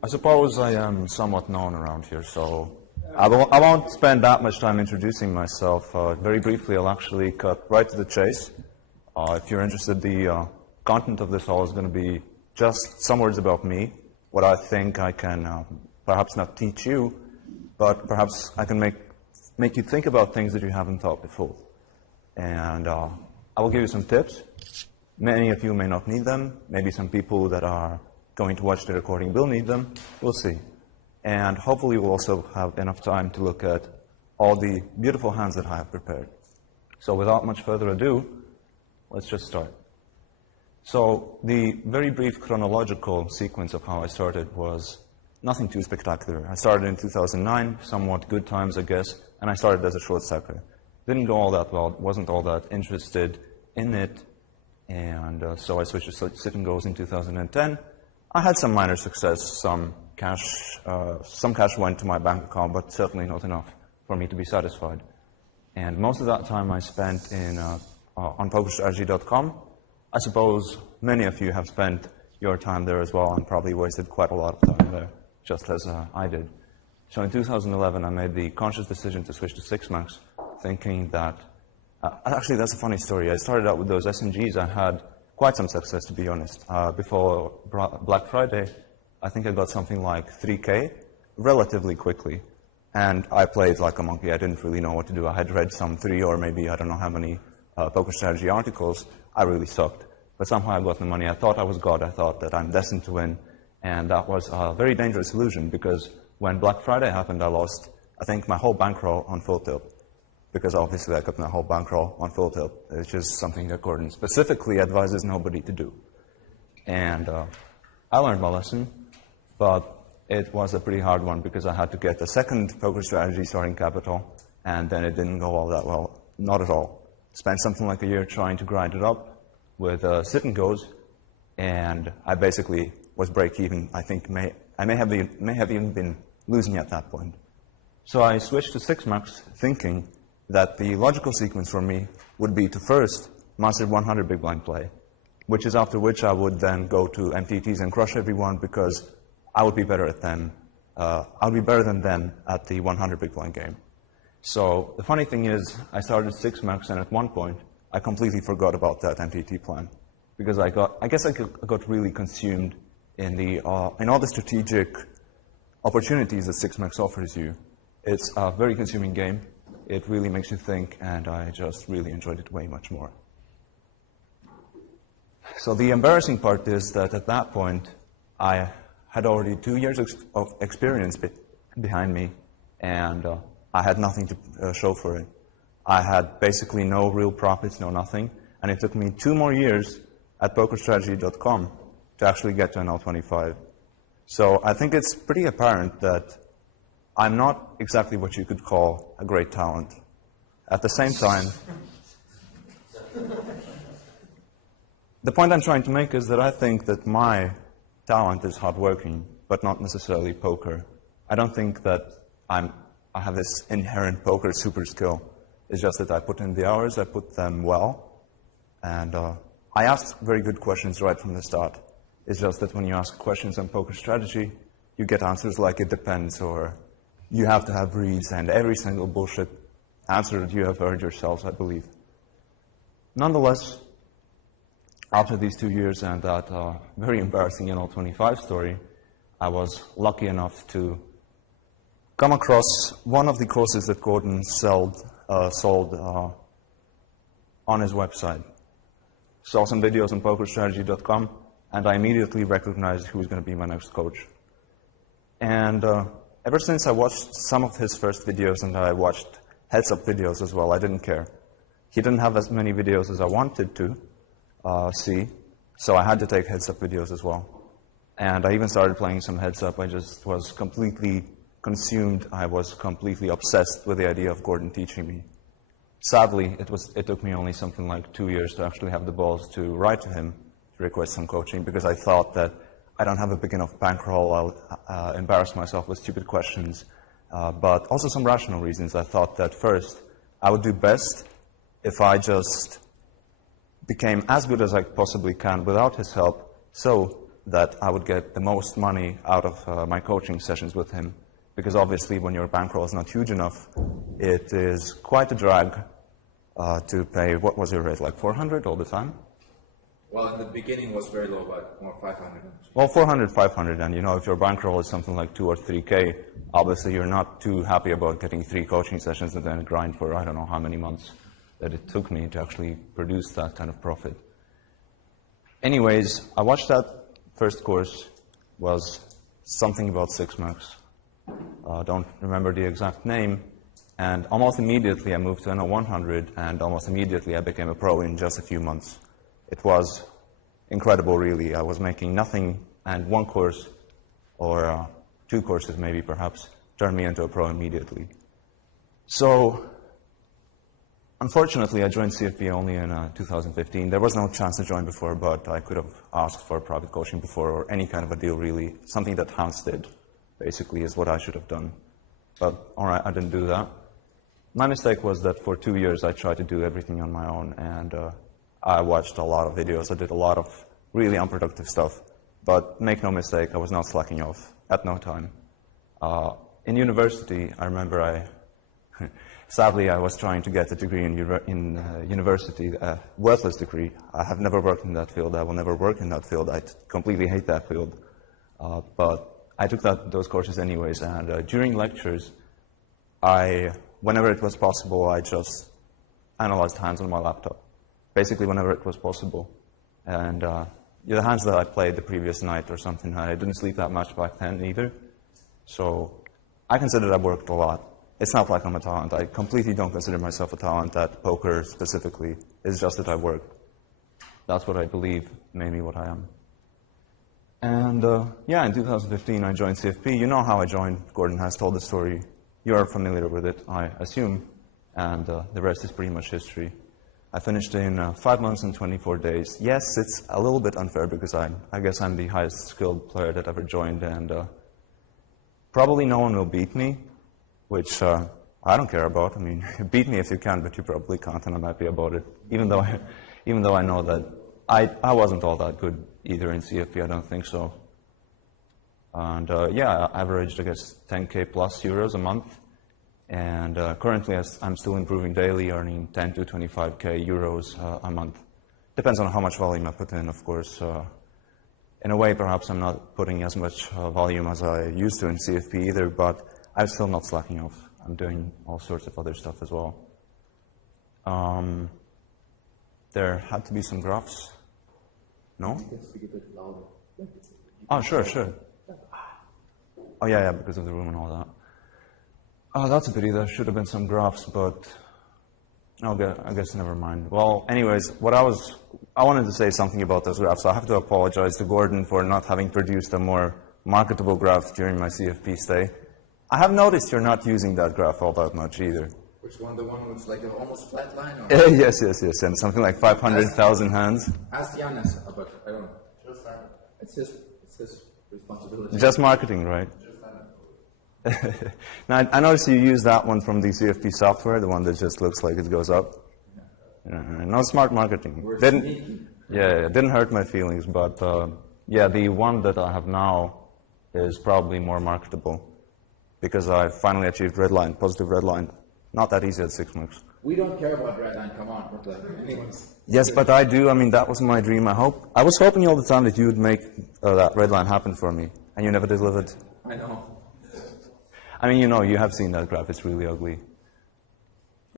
I suppose I am somewhat known around here, so I won't spend that much time introducing myself. Very briefly, I'll actually cut right to the chase. If you're interested, the content of this all is going to be just some words about me, what I think I can perhaps not teach you, but perhaps I can make you think about things that you haven't thought before. And I will give you some tips. Many of you may not need them. Maybe some people that are going to watch the recording will need them. We'll see. And hopefully we'll also have enough time to look at all the beautiful hands that I have prepared. So without much further ado, let's just start. So the very brief chronological sequence of how I started was nothing too spectacular. I started in 2009, somewhat good times, I guess, and I started as a short stacker. Didn't go all that well, wasn't all that interested in it, and so I switched to sit and goes in 2010. I had some minor success, some cash went to my bank account, but certainly not enough for me to be satisfied. And most of that time I spent on PokerStrategy.com. I suppose many of you have spent your time there as well and probably wasted quite a lot of time there, just as I did. So in 2011, I made the conscious decision to switch to SixMax, thinking that, actually that's a funny story. I started out with those SMGs. I had quite some success, to be honest. Before Black Friday, I think I got something like 3K relatively quickly. And I played like a monkey. I didn't really know what to do. I had read some 3 or maybe I don't know how many Poker Strategy articles. I really sucked. But somehow I got the money. I thought I was God. I thought that I'm destined to win. And that was a very dangerous illusion because when Black Friday happened, I lost, I think, my whole bankroll on full tilt. Because obviously I got my whole bankroll on full tilt, which is something that Gordon specifically advises nobody to do. And I learned my lesson, but it was a pretty hard one because I had to get a second Poker Strategy starting capital, and then it didn't go all that well, not at all. Spent something like a year trying to grind it up with sit and goes, and I basically was break even. I think I may have even been losing at that point. So I switched to SixMax thinking that the logical sequence for me would be to first master 100 big blind play, which is after which I would then go to MTTs and crush everyone because I would be better at them. I'll be better than them at the 100 big blind game. So the funny thing is, I started SixMax, and at one point, I completely forgot about that MTT plan because I guess I got really consumed in all the strategic opportunities that SixMax offers you. It's a very consuming game. It really makes you think, and I just really enjoyed it way much more. So the embarrassing part is that at that point, I had already 2 years of experience behind me, and I had nothing to show for it. I had basically no real profits, no nothing, and it took me 2 more years at PokerStrategy.com to actually get to an L25. So I think it's pretty apparent that I'm not exactly what you could call a great talent. At the same time, the point I'm trying to make is that I think that my talent is hardworking, but not necessarily poker. I don't think that I have this inherent poker super skill. It's just that I put in the hours, I put them well, and I ask very good questions right from the start. It's just that when you ask questions on Poker Strategy, you get answers like it depends, or you have to have reads, and every single bullshit answer that you have heard yourselves, I believe. Nonetheless, after these 2 years and that very embarrassing NL25 story, I was lucky enough to come across one of the courses that Gordon sold on his website. Saw some videos on PokerStrategy.com, and I immediately recognized who was going to be my next coach. And ever since I watched some of his first videos and I watched heads-up videos as well, I didn't care. He didn't have as many videos as I wanted to see, so I had to take heads-up videos as well. And I even started playing some heads-up. I just was completely consumed. I was completely obsessed with the idea of Gordon teaching me. Sadly, it took me only something like 2 years to actually have the balls to write to him to request some coaching because I thought that I don't have a big enough bankroll, I'll embarrass myself with stupid questions, but also some rational reasons. I thought that first, I would do best if I just became as good as I possibly can without his help, so that I would get the most money out of my coaching sessions with him. Because obviously when your bankroll is not huge enough, it is quite a drag to pay, what was your rate, like 400 all the time? Well, in the beginning was very low, but more 500. Well, 400, 500, and if your bankroll is something like 2 or 3K, obviously you're not too happy about getting 3 coaching sessions and then grind for I don't know how many months that it took me to actually produce that kind of profit. Anyways, I watched that first course, was something about 6 months. Don't remember the exact name, and almost immediately I moved to NO100, and almost immediately I became a pro in just a few months. It was incredible, really. I was making nothing, and one course, or 2 courses maybe perhaps, turned me into a pro immediately. So, unfortunately, I joined CFP only in 2015. There was no chance to join before, but I could have asked for private coaching before, or any kind of a deal, really. Something that Hans did, basically, is what I should have done. But, all right, I didn't do that. My mistake was that for 2 years I tried to do everything on my own, and I watched a lot of videos. I did a lot of really unproductive stuff. But make no mistake, I was not slacking off at no time. In university, I remember sadly, I was trying to get a degree in university, a worthless degree. I have never worked in that field. I will never work in that field. I completely hate that field. But I took those courses anyways, and during lectures, whenever it was possible, I just analyzed hands on my laptop. Basically, whenever it was possible. And the hands that I played the previous night or something, I didn't sleep that much back then either. So I considered I worked a lot. It's not like I'm a talent. I completely don't consider myself a talent at poker specifically. It's just that I worked. That's what I believe made me what I am. And yeah, in 2015 I joined CFP. You know how I joined. Gordon has told the story. You are familiar with it, I assume. And the rest is pretty much history. I finished in 5 months and 24 days. Yes, it's a little bit unfair because I guess I'm the highest skilled player that ever joined, and probably no one will beat me, which I don't care about. I mean, beat me if you can, but you probably can't, and I'm happy about it. Even though I know that I wasn't all that good either in CFP, I don't think so. And yeah, I averaged, I guess, 10K plus euros a month. And currently, I'm still improving daily, earning 10 to 25K euros a month. Depends on how much volume I put in, of course. In a way, perhaps I'm not putting as much volume as I used to in CFP either, but I'm still not slacking off. I'm doing all sorts of other stuff as well. There had to be some graphs. No? Speak a bit louder. Oh, sure. Oh, yeah, because of the room and all that. Oh, that's a pity. There should have been some graphs, but okay, I guess never mind. Well, anyways, I wanted to say something about those graphs. I have to apologize to Gordon for not having produced a more marketable graph during my CFP stay. I have noticed you're not using that graph all that much either. Which one? The one with like an almost flat line? Or? Yes, and something like 500,000 hands. Ask Giannis, but I don't know. It's his responsibility. Just marketing, right? Now, I noticed you use that one from the CFP software, the one that just looks like it goes up. No smart marketing. It didn't hurt my feelings, but yeah, the one that I have now is probably more marketable because I finally achieved redline, positive redline. Not that easy at 6 months. We don't care about redline, come on. Anyways. Yes, but I do. I mean, that was my dream. I was hoping all the time that you would make that redline happen for me, and you never delivered. I know. I mean, you have seen that graph. It's really ugly.